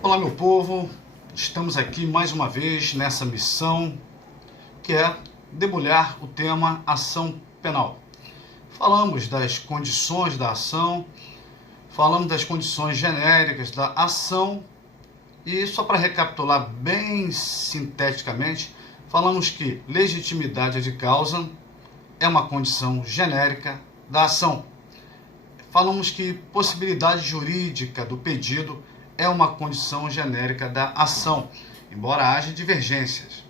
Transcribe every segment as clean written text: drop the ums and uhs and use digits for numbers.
Olá, meu povo, estamos aqui mais uma vez nessa missão que é debulhar o tema ação penal. Falamos das condições da ação, falamos das condições genéricas da ação e, só para recapitular bem sinteticamente, falamos que legitimidade de causa é uma condição genérica da ação. Falamos que possibilidade jurídica do pedido é uma condição genérica da ação, embora haja divergências.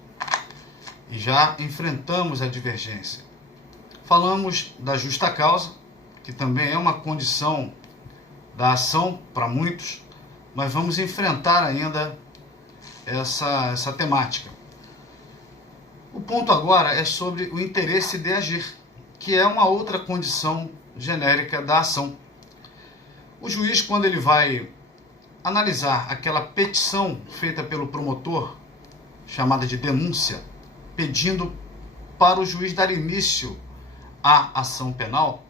E já enfrentamos a divergência. Falamos da justa causa, que também é uma condição da ação para muitos, mas vamos enfrentar ainda essa temática. O ponto agora é sobre o interesse de agir, que é uma outra condição genérica da ação. O juiz, quando ele vai analisar aquela petição feita pelo promotor, chamada de denúncia, pedindo para o juiz dar início à ação penal,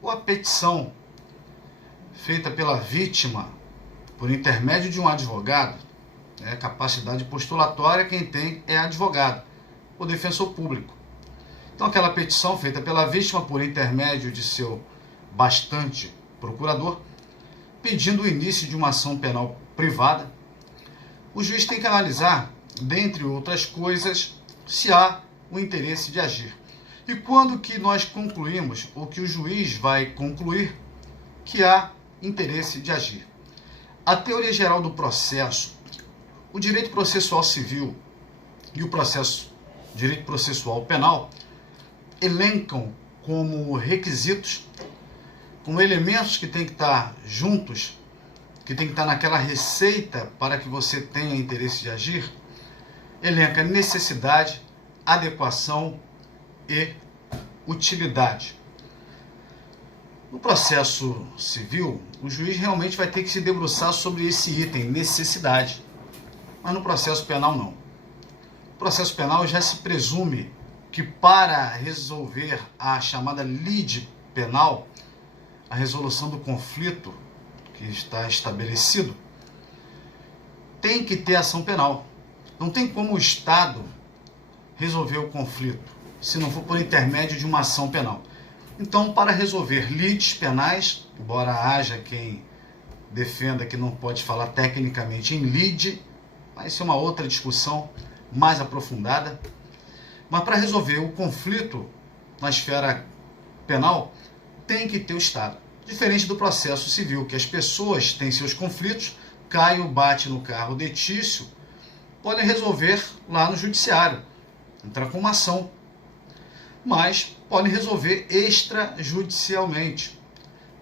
ou a petição feita pela vítima por intermédio de um advogado, capacidade postulatória quem tem é advogado, o defensor público. Então, aquela petição feita pela vítima por intermédio de seu bastante procurador, pedindo o início de uma ação penal privada, o juiz tem que analisar, dentre outras coisas, se há o interesse de agir. E quando que nós concluímos, ou que o juiz vai concluir, que há interesse de agir? A teoria geral do processo, o direito processual civil e o direito processual penal elencam como requisitos, como elementos que tem que estar juntos, que tem que estar naquela receita para que você tenha interesse de agir, elenca necessidade, adequação e utilidade. No processo civil, o juiz realmente vai ter que se debruçar sobre esse item, necessidade. Mas no processo penal, não. No processo penal já se presume que para resolver a chamada lide penal, a resolução do conflito que está estabelecido, tem que ter ação penal. Não tem como o Estado resolver o conflito, se não for por intermédio de uma ação penal. Então, para resolver lides penais, embora haja quem defenda que não pode falar tecnicamente em lide, mas isso é uma outra discussão mais aprofundada, mas para resolver o conflito na esfera penal, tem que ter o Estado. Diferente do processo civil, que as pessoas têm seus conflitos, Caio bate no carro de Tício, podem resolver lá no judiciário, entrar com uma ação, mas podem resolver extrajudicialmente.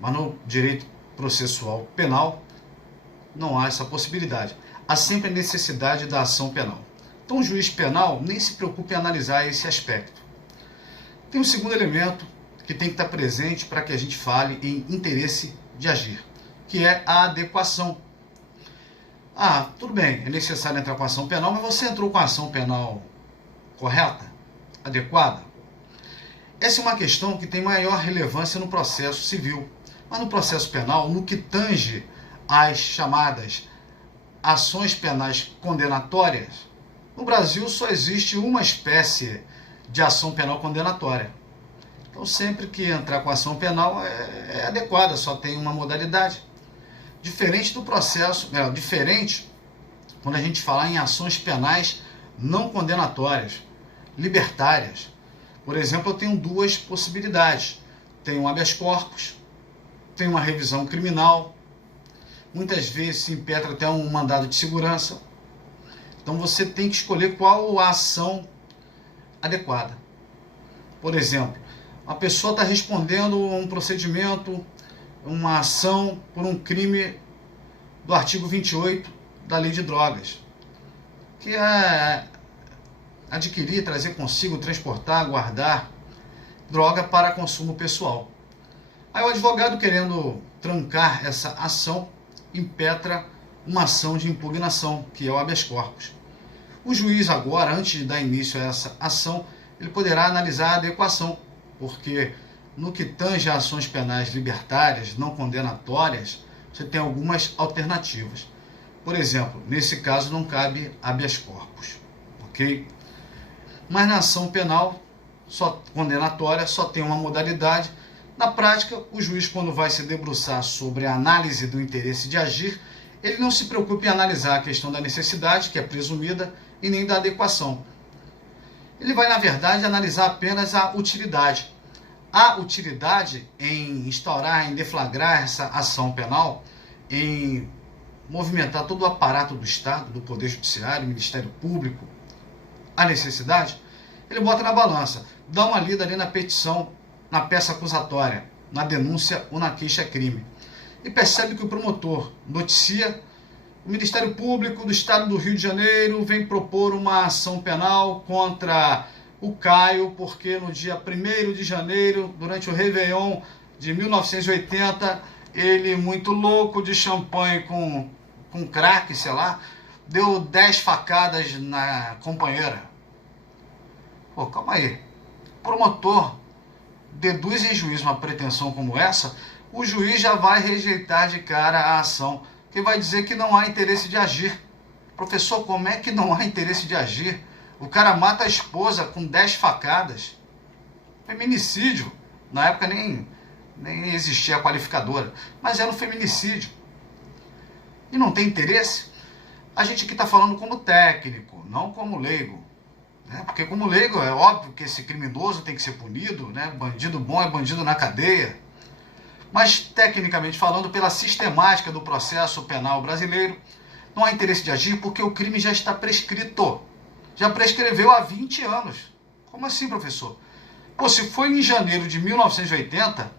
Mas no direito processual penal não há essa possibilidade. Há sempre a necessidade da ação penal. Então o juiz penal nem se preocupa em analisar esse aspecto. Tem um segundo elemento que tem que estar presente para que a gente fale em interesse de agir, que é a adequação. Ah, tudo bem, é necessário entrar com a ação penal, mas você entrou com a ação penal correta? Adequada? Essa é uma questão que tem maior relevância no processo civil. Mas no processo penal, no que tange às chamadas ações penais condenatórias, no Brasil só existe uma espécie de ação penal condenatória. Então, sempre que entrar com ação penal é adequada, só tem uma modalidade. Diferente do processo, diferente quando a gente falar em ações penais não condenatórias, libertárias. Por exemplo, eu tenho duas possibilidades. Tenho um habeas corpus, tenho uma revisão criminal, muitas vezes se impetra até um mandado de segurança. Então você tem que escolher qual a ação adequada. Por exemplo, a pessoa está respondendo um procedimento, uma ação por um crime do artigo 28 da Lei de Drogas, que é adquirir, trazer consigo, transportar, guardar droga para consumo pessoal. Aí o advogado, querendo trancar essa ação, impetra uma ação de impugnação, que é o habeas corpus. O juiz agora, antes de dar início a essa ação, ele poderá analisar a adequação, porque no que tange a ações penais libertárias, não condenatórias, você tem algumas alternativas. Por exemplo, nesse caso não cabe habeas corpus, ok? Mas na ação penal condenatória só tem uma modalidade. Na prática, o juiz, quando vai se debruçar sobre a análise do interesse de agir, ele não se preocupa em analisar a questão da necessidade, que é presumida, e nem da adequação. Ele vai, na verdade, analisar apenas a utilidade. A utilidade em instaurar, em deflagrar essa ação penal, em movimentar todo o aparato do Estado, do Poder Judiciário, Ministério Público, a necessidade, ele bota na balança, dá uma lida ali na petição, na peça acusatória, na denúncia ou na queixa-crime. E percebe que o promotor noticia: o Ministério Público do Estado do Rio de Janeiro vem propor uma ação penal contra o Caio, porque no dia 1º de janeiro, durante o Réveillon de 1980, ele, muito louco de champanhe com crack, sei lá, deu 10 facadas na companheira. Pô, calma aí. O promotor deduz em juízo uma pretensão como essa, o juiz já vai rejeitar de cara a ação, que vai dizer que não há interesse de agir. Professor, como é que não há interesse de agir? O cara mata a esposa com 10 facadas. Feminicídio. Na época nem existia a qualificadora, mas era um feminicídio. E não tem interesse? A gente aqui está falando como técnico, não como leigo. Né? Porque como leigo é óbvio que esse criminoso tem que ser punido, né? Bandido bom é bandido na cadeia. Mas, tecnicamente falando, pela sistemática do processo penal brasileiro, não há interesse de agir porque o crime já está prescrito. Já prescreveu há 20 anos. Como assim, professor? Pô, se foi em janeiro de 1980,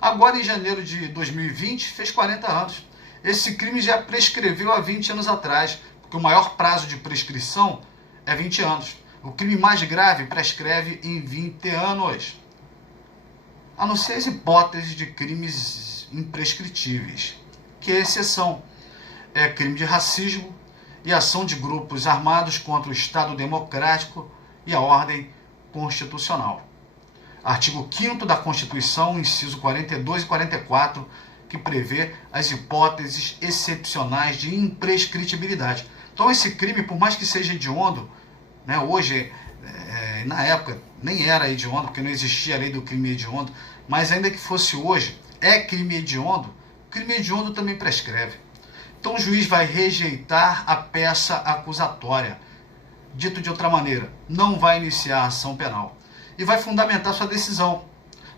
agora em janeiro de 2020 fez 40 anos. Esse crime já prescreveu há 20 anos atrás, porque o maior prazo de prescrição é 20 anos. O crime mais grave prescreve em 20 anos. A não ser as hipóteses de crimes imprescritíveis, que é exceção. É crime de racismo e ação de grupos armados contra o Estado Democrático e a ordem constitucional. Artigo 5º da Constituição, inciso 42 e 44, que prevê as hipóteses excepcionais de imprescritibilidade. Então esse crime, por mais que seja hediondo, né, hoje, na época, nem era hediondo, porque não existia a lei do crime hediondo, mas ainda que fosse hoje, é crime hediondo também prescreve. Então o juiz vai rejeitar a peça acusatória. Dito de outra maneira, não vai iniciar a ação penal. E vai fundamentar sua decisão,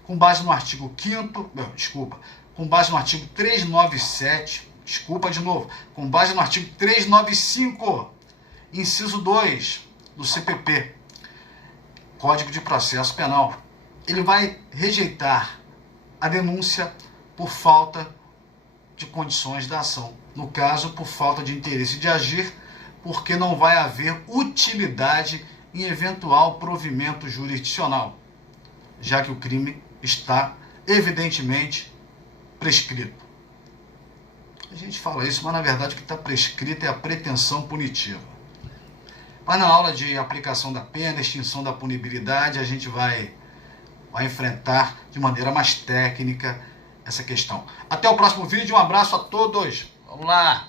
com base no artigo 5º, com base no artigo 397, com base no artigo 395, inciso 2 do CPP, Código de Processo Penal. Ele vai rejeitar a denúncia por falta de condições da ação. No caso, por falta de interesse de agir, porque não vai haver utilidade em eventual provimento jurisdicional, já que o crime está evidentemente prescrito. A gente fala isso, mas na verdade o que está prescrito é a pretensão punitiva. Mas na aula de aplicação da pena, extinção da punibilidade, a gente vai enfrentar de maneira mais técnica essa questão. Até o próximo vídeo, um abraço a todos. Vamos lá!